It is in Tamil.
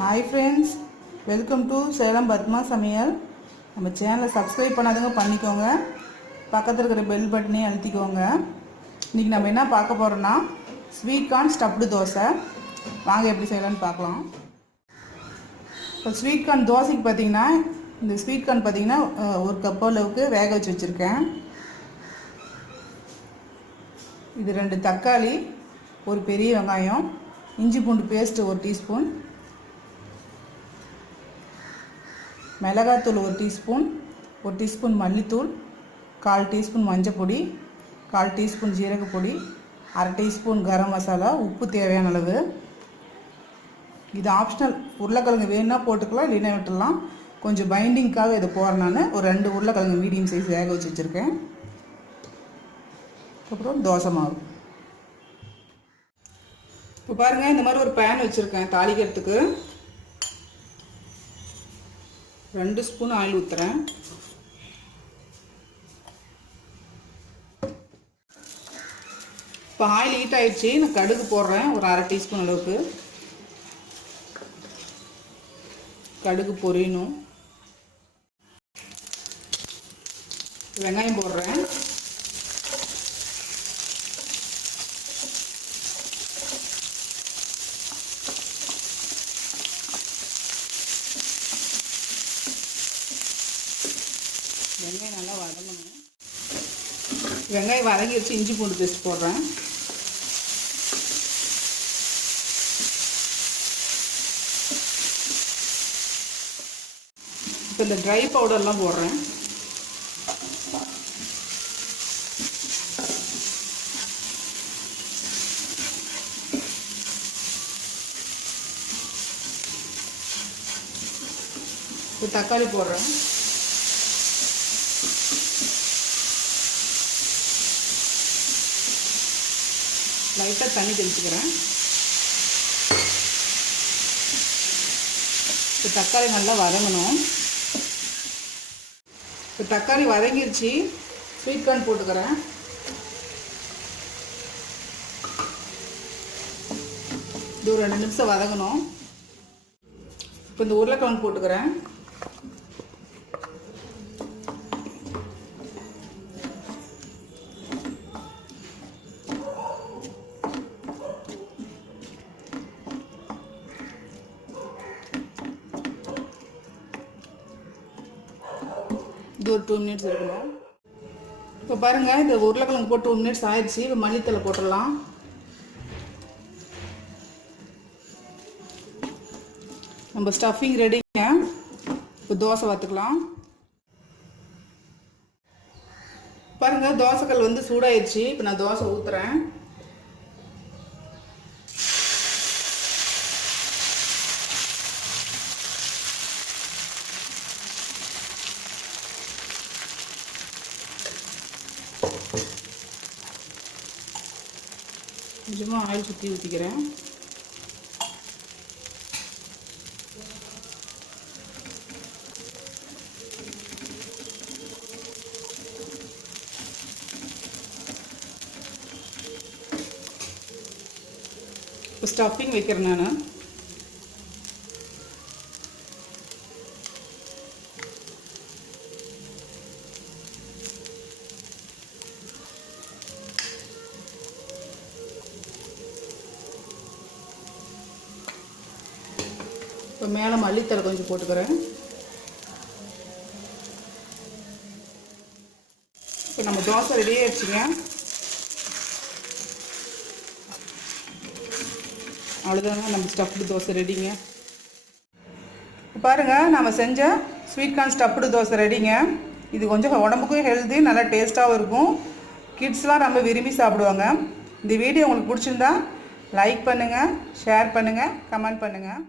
Hi friends, welcome to Salem Padma சமையல். நம்ம சேனலை சப்ஸ்கிரைப் பண்ணாதவங்க பண்ணிக்கோங்க, பக்கத்தில் இருக்கிற பெல் பட்டனையும் அழுத்திக்கோங்க. இன்றைக்கி நம்ம என்ன பார்க்க போகிறோன்னா ஸ்வீட் கார்ன் ஸ்டஃப்டு தோசை. வாங்க எப்படி செய்யலான்னு பார்க்கலாம். இப்போ ஸ்வீட் கார்ன் தோசைக்கு பார்த்திங்கன்னா, இந்த ஸ்வீட் கார்ன் பார்த்திங்கன்னா ஒரு கப் அளவுக்கு வேக வச்சு வச்சுருக்கேன். இது 2 தக்காளி, ஒரு பெரிய வெங்காயம், இஞ்சி பூண்டு பேஸ்ட்டு 1 டீஸ்பூன், மிளகாத்தூள் 1 டீஸ்பூன், 1 டீஸ்பூன் மல்லித்தூள், 1/4 டீஸ்பூன் மஞ்சப்பொடி, 1/4 டீஸ்பூன் ஜீரகப்பொடி, 1/2 டீஸ்பூன் கரம் மசாலா, உப்பு தேவையான அளவு. இது ஆப்ஷனல். உருளைக்கிழங்கு வேணுன்னா போட்டுக்கலாம், இல்லைன்னா விட்டுடலாம். கொஞ்சம் பைண்டிங்காக இது போகிறேன். நான் ஒரு 2 உருளைக்கிழங்கு மீடியம் சைஸ் வேக வச்சு வச்சுருக்கேன். அப்புறம் தோசை மாவு. இப்போ பாருங்கள், இந்த மாதிரி ஒரு பேன் வச்சுருக்கேன் தாளிக்கிறதுக்கு. 2 ஸ்பூன் ஆயில் ஊற்றுறேன். இப்போ ஆயில் ஹீட் ஆகிடுச்சு. நான் கடுகு போடுறேன், ஒரு 1/2 டீஸ்பூன் அளவுக்கு. கடுகு பொரியணும். வெங்காயம் போடுறேன். வெங்காயம் நல்லா வதங்கணும். வெங்காயம் வதங்கிடுச்சு. இஞ்சி பூண்டு பேஸ்ட் போடுறேன். இப்போ இந்த ட்ரை பவுடர்லாம் போடுறேன். இப்போ தக்காளி போடுறேன். லைட்டாக தண்ணி தெளிச்சுக்கிறேன். இப்போ தக்காளி நல்லா வதங்கணும். இப்போ தக்காளி வதங்கிருச்சு. ஸ்வீட் கார்ன் போட்டுக்கிறேன். இது ஒரு 2 நிமிஷம் வதங்கணும். இப்போ இந்த உருளைக்கிழங்கு போட்டுக்கிறேன். இது ஒரு 2 மினிட்ஸ் இருக்கணும். இப்போ பாருங்கள், இந்த உருளைக்கிழங்கு போட்டு 2 மினிட்ஸ் ஆயிடுச்சு. இப்போ மல்லித்தலை போட்டுடலாம். நம்ம ஸ்டஃபிங் ரெடிங்க. இப்போ தோசை வாத்துக்கலாம். பாருங்கள், தோசைக்கல் வந்து சூடாயிடுச்சு. இப்போ நான் தோசை ஊற்றுறேன். கொஞ்சமாக ஆயில் சுற்றி ஊற்றிக்கிறேன். இப்போ ஸ்டஃபிங் வைக்கிறேன் நான். இப்போ மேலே மல்லித்தலை கொஞ்சம் போட்டுக்கிறேன். இப்போ நம்ம தோசை ரெடி ஆகிடுச்சுங்க. அவ்வளோதாங்க, நம்ம ஸ்டஃப்டு தோசை ரெடிங்க. இப்போ பாருங்கள், நம்ம செஞ்ச ஸ்வீட் கார்ன் ஸ்டஃப்டு தோசை ரெடிங்க. இது கொஞ்சம் உடம்புக்கும் ஹெல்தி, நல்லா டேஸ்ட்டாகவும் இருக்கும். கிட்ஸ்லாம் ரொம்ப விரும்பி சாப்பிடுவாங்க. இந்த வீடியோ உங்களுக்கு பிடிச்சிருந்தா லைக் பண்ணுங்கள், ஷேர் பண்ணுங்கள், கமெண்ட் பண்ணுங்கள்.